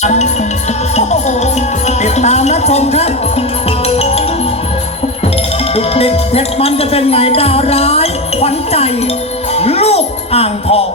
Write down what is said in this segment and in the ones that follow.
ติดตามและชมครับดุกดิกเผ็ดมันจะเป็นไงดาวร้ายขวัญใจ ลูกอ่างทอง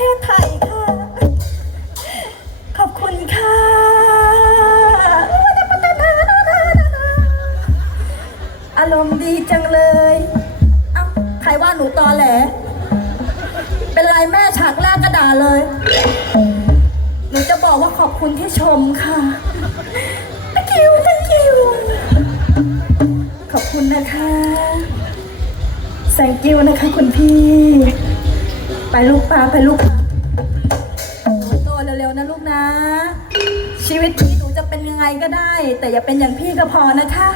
ทศไทยค่ะ ขอบคุณค่ะอารมณ์ดีจังเลย เอ้าใครว่าหนูตอแหล เป็นไรแม่ฉากแรกกระด่าเลย หนูจะบอกว่าขอบคุณที่ชมค่ะตะคิวตะคิวขอบคุณนะคะ thank you นะคะคุณพี่ ไปลูกป้าไปลูกป้าโตเร็วๆนะลูกนะ ชีวิตพี่หนูจะเป็นยังไงก็ได้ แต่อย่าเป็นอย่างพี่ก็พอนะคะ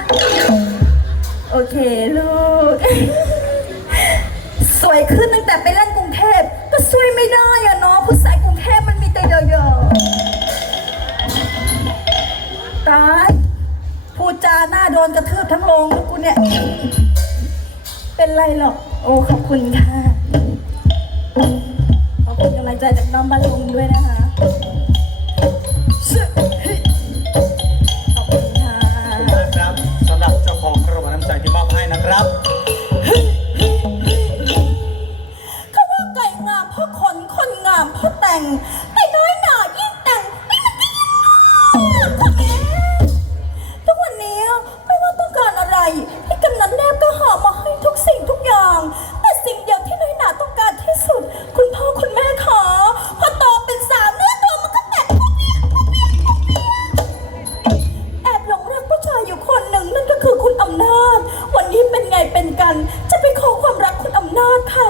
โอเคลูก สวยขึ้นตั้งแต่ไปเล่นกรุงเทพก็สวยไม่ได้อะเนาะผู้ชายกรุงเทพมันมีแต่เยอะๆตายพูดจาหน้าโดนกระทืบทั้งโรงลูกกูเนี่ย เป็นไรหรอก โอ้ขอบคุณค่ะ ขอบคุณกำลังใจจากน้องบาลุงด้วยนะคะัน จะไปขอความรักคุณอำนาจค่ะ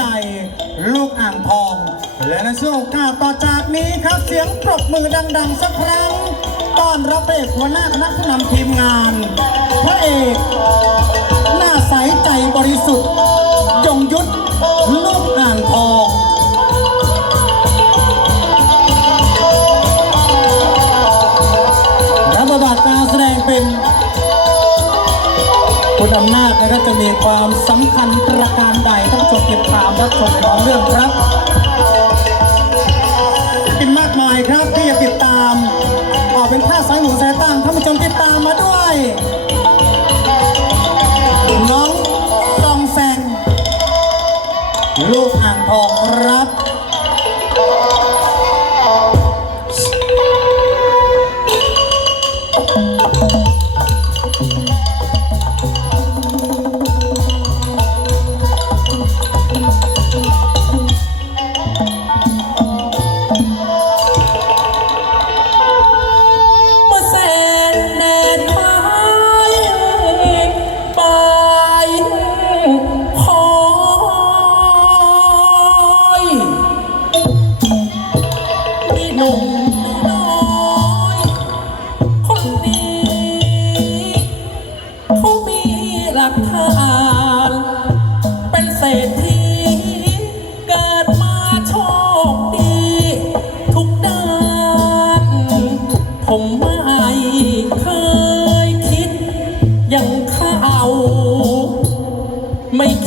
จ ลูกอ่างทอง และในช่วงโอกาสต่อจากนี้ครับเสียงปรบมือดัง ๆ สักครั้ง ต้อนรับเอกหัวหน้าคณะนำทีมงาน พระเอก หน้าใสใจบริสุทธิ์ยงยุทธลูกอ่างทองรับบทการแสดงเป็นคุณอำนาจนะครับจะมีความสำคัญประการใด เก็บความรับชมของเรื่องครับ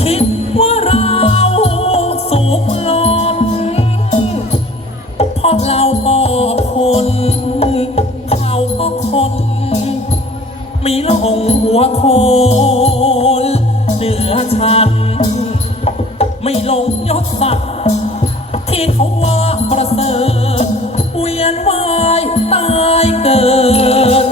คิดว่าเราสูบลนเพราะเราก็คน เขาก็คน มีละองหัวโคนเหนือชัน ไม่ลงยศศักดิ์ที่เขาว่าประเสริฐเวียนวายตายเกิด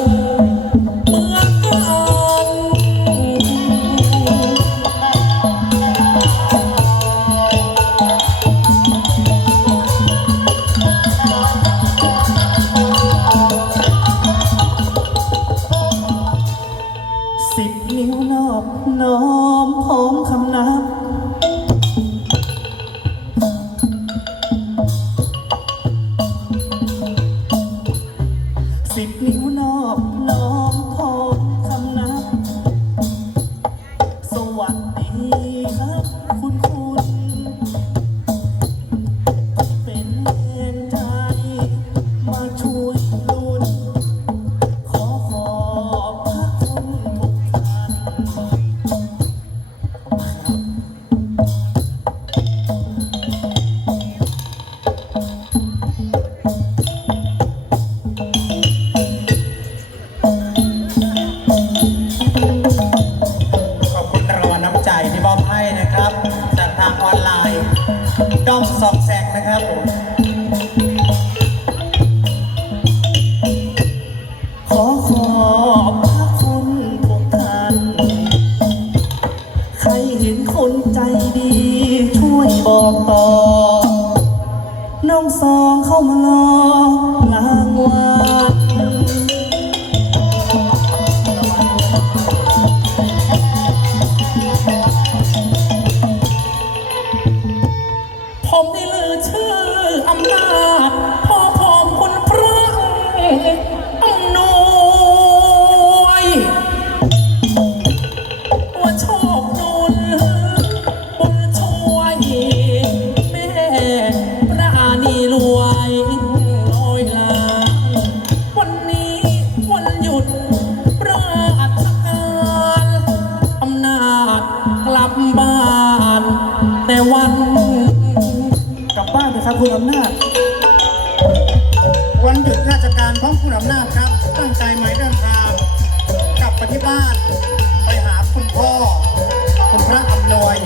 ระอำนวย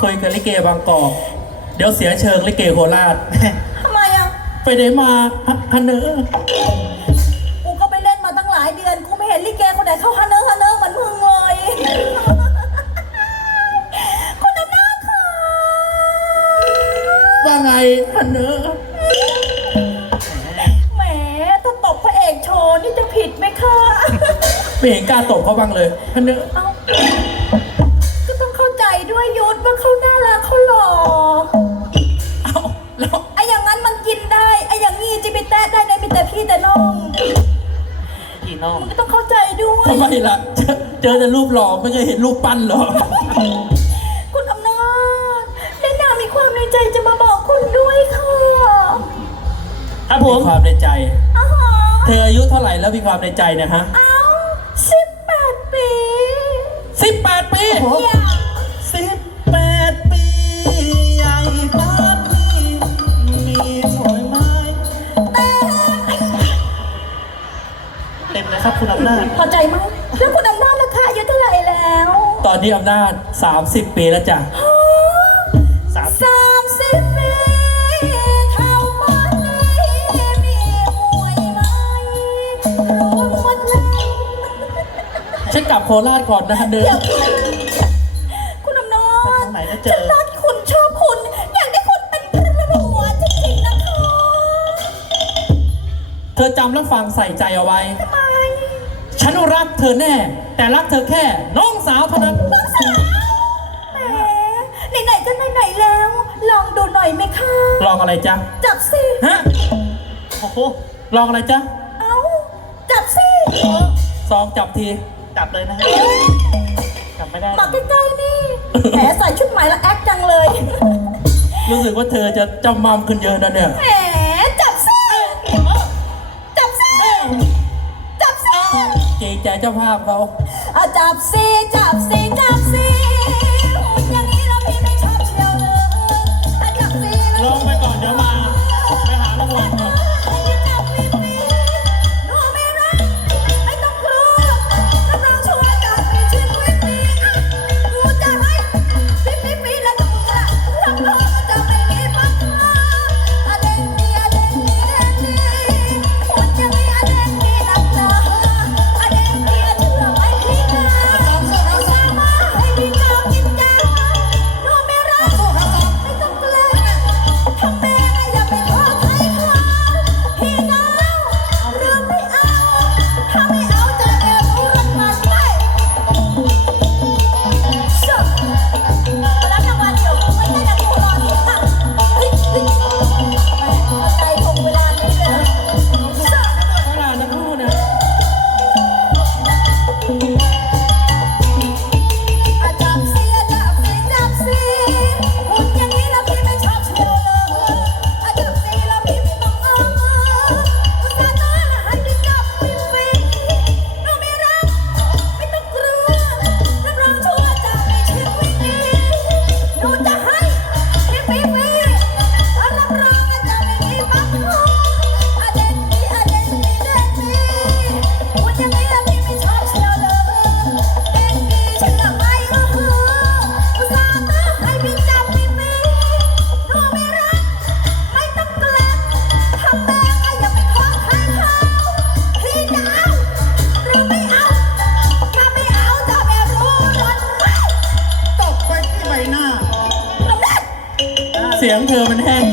คุยกับลิเกบางกอก เดี๋ยวเสียเชิงลิเกโคราช ทำไมอะ ไปไหนมาฮันเนอร์กูก็ไปเล่นมาตั้งหลายเดือน กูไม่เห็นลิเกคนไหนเข้าฮันเนอร์ฮันเนอร์เหมือนมึงเลย คุณอำนาจค่ะว่าไงฮันเนอร์แหมถ้าตบพระเอกโชว์นี่จะผิดไหมคะ ไม่เห็นกล้าตบเขาบ้างเลยฮันเนอร์ เอ้า ในมีแต่พี่แต่น้องพี่น้องมึงก็ต้องเข้าใจด้วยทำไมล่ะเจอเจอแต่รูปหล่อไม่เคยเห็นรูปปั้นหรอคุณอำนาจแนะนามีความในใจจะมาบอกคุณด้วยค่ะครับผมความในใจอ๋อเธออายุเท่าไหร่แล้วมีความในใจเนี่ยฮะเอ้า เต็มเลยครับคุณอำนาจ พอใจไหมแล้วคุณอำนาจราคาอายุเท่าไหร่แล้วตอนนี้อำนาจ 30 ปีแล้วจ้ะสามสามสิบปีเท่าบ้านนี้มีมวยไหมรวมหมดแล้วฉันกลับโคราชก่อนนะฮันเนอเดี๋ยวร์คุณอำนาจไหนก็เจฉัอนรักคุณชอบคุณ อยากได้คุณเป็นพระผัวจริงๆนะคะ เธอจำและฟังใส่ใจเอาไว้ ทำไม ฉันรักเธอแน่ แต่รักเธอแค่น้องสาวเท่านั้น น้องสาวแหมไหนๆก็ไหนๆแล้ว ลองดูหน่อยไหมคะ ลองอะไรจ๊ะ จับสิ ฮะ โอ้โห ลองอะไรจ๊ะเอ้า จับสิซองจับที จับเลยนะฮะจับไม่ได้ มาใกล้ๆนี่ แหมใส่ชุดใหม่แล้วแอคจังเลย รู้สึกว่าเธอจะจำมามขึ้นเยอะนะเนี่ย แหม ใจเจ้าภาพเขาอะจับสิจับสิจับ สียงเธอมันแห้ง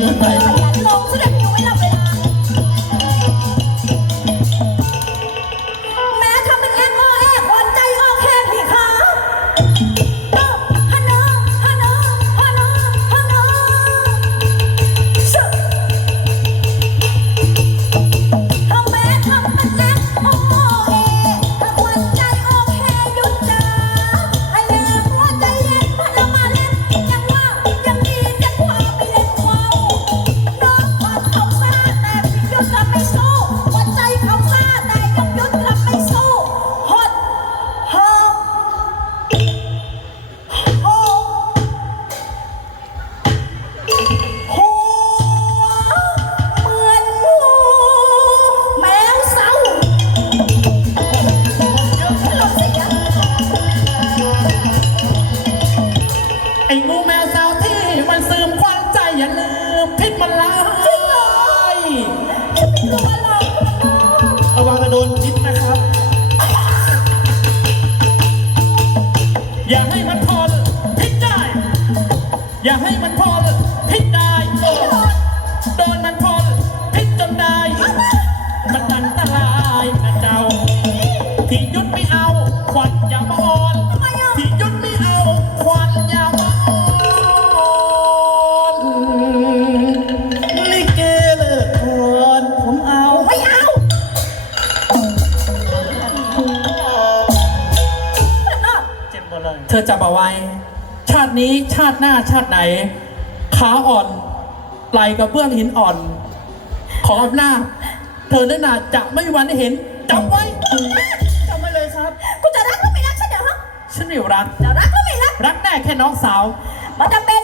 ันเลรยะระวังจะโดนพิษนะครับ อย่าให้มันพอลพิษได้ อย่าให้มันพอล ธอจำเอาไว้ ชาตินี้ชาติหน้าชาติไหน ขาอ่อนไหลกับเบื้องหินอ่อน ของอำนาจเธอนั่นน่ะจะไม่มีวันได้เห็นจำไว้จำไว้เลยครับ กูจะรักก็ไม่รักฉันเดี๋ยวฮะฉันไม่รัก จะรักก็ไม่รัก รักแน่แค่น้องสาว มันจะเป็น